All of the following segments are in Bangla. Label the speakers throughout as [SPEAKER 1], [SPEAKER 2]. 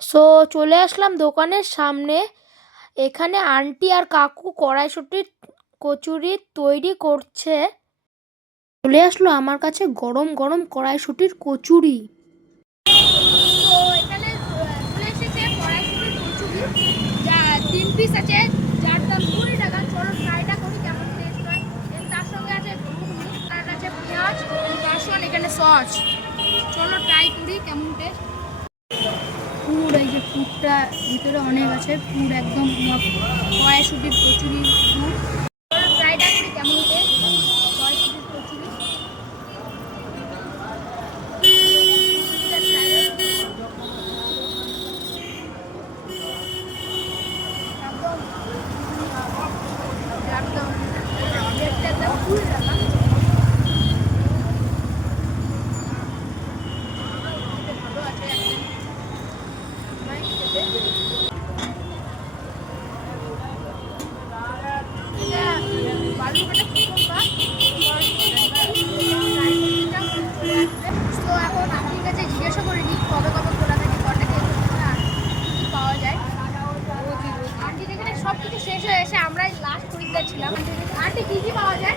[SPEAKER 1] সো চলে আসলাম দোকানের সামনে। এখানে আন্টি আর কাকু কড়াইশুটির কচুরি তৈরি করছে। চলে আসলো আমার কাছে গরম গরম কড়াইশুটির কচুরি।
[SPEAKER 2] তিন পিস আছে। সস। চলো ট্রাই করি কেমন টেস্ট পুর, এই যে পুরটা ভিতরে অনেক আছে। পুর একদম কড়াইশুটির কচুরি পুর চলো ট্রাইটা করি কেমন টেস্ট কড়াইশুটির কচুরি একদম রেটটা একদম কুড়ি টাকা ভালো আছে তো এখন আপনার কাছে জিজ্ঞাসা করে নিই কবে কবে খোলা থাকে কটা থেকে খোলা আর কি পাওয়া যায় আন্টি এখানে সব কিছু এসে আমরাই লাস্ট খরিদ্দার ছিলাম। আন্টি, কি কি পাওয়া যায়?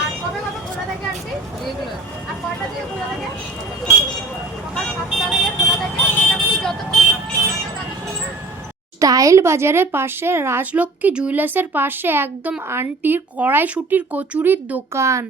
[SPEAKER 2] আর কবে কবে খোলা থাকে আন্টি? আর কটা থেকে খোলা থাকে?
[SPEAKER 1] স্টাইল বাজারের পাশে রাজলক্ষ্মী জুয়েলার্সের পাশে একদম আন্টির কড়াইশুটির কচুরির দোকান।